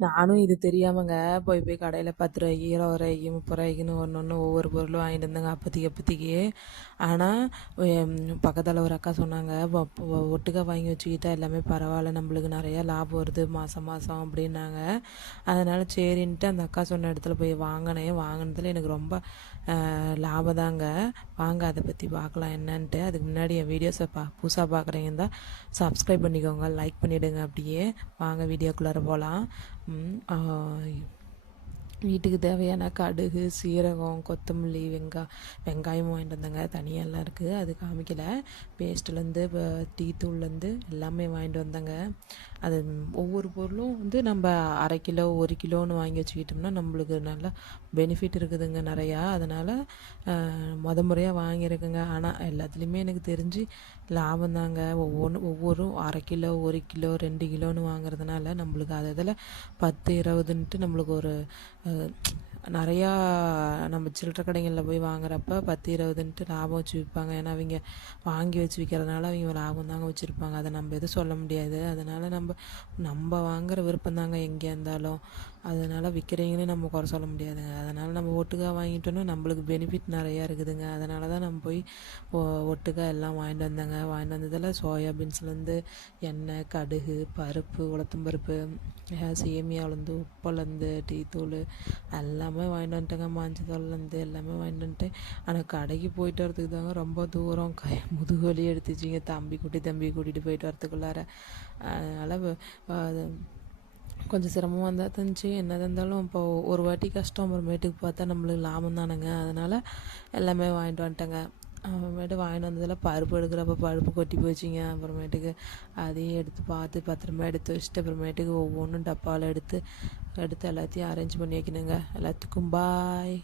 நானும் இது தெரியாமங்க போய் போய் கடையில் 10 ரூபாய்க்கு 20 ரூபாய்க்கு 30 ரூபாய்க்குன்னு ஒன்று ஒவ்வொரு பொருளும் வாங்கிட்டு இருந்தேங்க அப்போதைக்கு. ஆனால் பக்கத்தில் ஒரு அக்கா சொன்னாங்க, ஒட்டுக்கா வாங்கி வச்சுக்கிட்டா எல்லாமே பரவாயில்ல, நம்மளுக்கு நிறையா லாபம் வருது மாதம் மாதம் அப்படின்னாங்க. அதனால் சரின்ட்டு அந்த அக்கா சொன்ன இடத்துல போய் வாங்கினதுல எனக்கு ரொம்ப லாபம் தாங்க. வாங்க அதை பற்றி பார்க்கலாம் என்னன்ட்டு. அதுக்கு முன்னாடி என் வீடியோஸை புதுசாக பார்க்குறீங்க தான் சப்ஸ்கிரைப் பண்ணிக்கோங்க, லைக் பண்ணிவிடுங்க. அப்படியே வாங்க வீடியோக்குள்ளார போகலாம். வீட்டுக்கு தேவையான கடுகு, சீரகம், கொத்தமல்லி, வெங்காயம் வாங்கிட்டு வந்தேங்க. தனியாலாம் இருக்குது, அது காமிக்கல. பேஸ்ட்லேருந்து டீ தூள்லேருந்து எல்லாமே வாங்கிட்டு வந்தேங்க. அது ஒவ்வொரு பொருளும் நம்ம அரை கிலோ 1 கிலோன்னு வாங்கி வச்சுக்கிட்டோம்னா நம்மளுக்கு நல்லா பெனிஃபிட் இருக்குதுங்க நிறையா. அதனால் முறையாக வாங்கியிருக்குங்க. ஆனால் எல்லாத்துலேயுமே எனக்கு தெரிஞ்சு லாபம் தாங்க. ஒவ்வொரு அரை கிலோ 1 கிலோ 2 கிலோன்னு வாங்குறதுனால நம்மளுக்கு அதில் 10 20ன்ட்டு நம்மளுக்கு ஒரு நிறையா நம்ம சில்லறை கடைகளில் போய் வாங்குறப்ப 10 20ன்ட்டு லாபம் வச்சு விற்பாங்க. ஏன்னா அவங்க வாங்கி வச்சு விற்கிறதுனால அவங்க லாபம் தாங்க வச்சுருப்பாங்க. அதை நம்ம எதுவும் சொல்ல முடியாது. அதனால் நம்ம வாங்குகிற விருப்பம் தாங்க எங்கே இருந்தாலும். அதனால் விற்கிறீங்கன்னு நம்ம குறை சொல்ல முடியாதுங்க. அதனால் நம்ம ஒட்டுக்காக வாங்கிட்டோன்னா நம்மளுக்கு பெனிஃபிட் நிறையா இருக்குதுங்க. அதனால தான் நம்ம போய் ஒட்டுக்காக எல்லாம் வாங்கிட்டு வந்தேங்க. வாங்கிட்டு வந்ததில் சோயாபீன்ஸ்லேருந்து எண்ணெய், கடுகு, பருப்பு, உளுத்தம்பருப்பு, சேமியாவிலேருந்து, உப்புலேருந்து, டீ தூள் எல்லாமே வாங்கிட்டு வந்துட்டேங்க. மஞ்சத்தூள்லேருந்து எல்லாமே வாங்கிட்டு வந்துட்டேன். ஆனால் கடைக்கு போயிட்டு வரதுக்கு தாங்க ரொம்ப தூரம். முதுகு வலி எடுத்துச்சிங்க தம்பி கூட்டிகிட்டு போயிட்டு வரத்துக்குள்ளார. அதனால் அது கொஞ்சம் சிரமமாக இருந்தால் இருந்துச்சு. என்னதான் இருந்தாலும் இப்போ ஒரு வாட்டி கஷ்டம், அப்புறமேட்டுக்கு பார்த்தா நம்மளுக்கு லாபம் தானேங்க. அதனால் எல்லாமே வாங்கிட்டு வந்துட்டேங்க. அப்புறமேட்டு வாங்கிட்டு வந்ததில் பருப்பு எடுக்கிறப்ப பருப்பு கொட்டி போச்சுங்க. அப்புறமேட்டுக்கு அதையும் எடுத்து பார்த்து பத்திரமா எடுத்து வச்சுட்டு அப்புறமேட்டுக்கு ஒவ்வொன்றும் டப்பாவில் எடுத்து எல்லாத்தையும் அரேஞ்ச் பண்ணி வைக்கணுங்க. எல்லாத்துக்கும் பாய்.